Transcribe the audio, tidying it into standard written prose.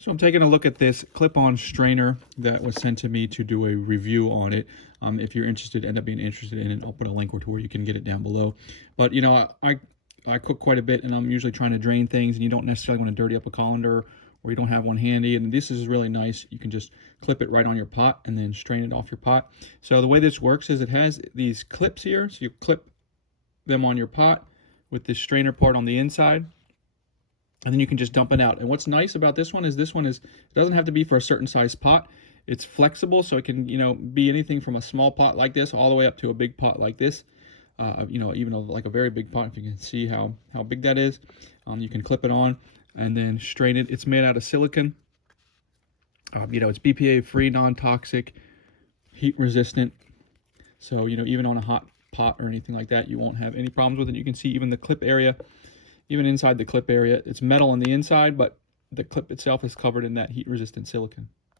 So I'm taking a look at this clip-on strainer that was sent to me to do a review on it. If you're interested, end up being interested in it, I'll put a link to where you can get it down below. But you know, I cook quite a bit, and I'm usually trying to drain things, and you don't necessarily want to dirty up a colander, or you don't have one handy. And this is really nice. You can just clip it right on your pot and then strain it off your pot. So the way this works is it has these clips here. So you clip them on your pot with this strainer part on the inside, and then you can just dump it out. And what's nice about this one is it doesn't have to be for a certain size pot. It's flexible, so it can, you know, be anything from a small pot like this all the way up to a big pot like this. You know, even like a very big pot, if you can see how big that is. You can clip it on and then strain it. It's made out of silicone. You know, it's BPA free, non-toxic, heat resistant. So, you know, even on a hot pot or anything like that, you won't have any problems with it. You can see even the clip area. Even inside the clip area, it's metal on the inside, but the clip itself is covered in that heat-resistant silicone.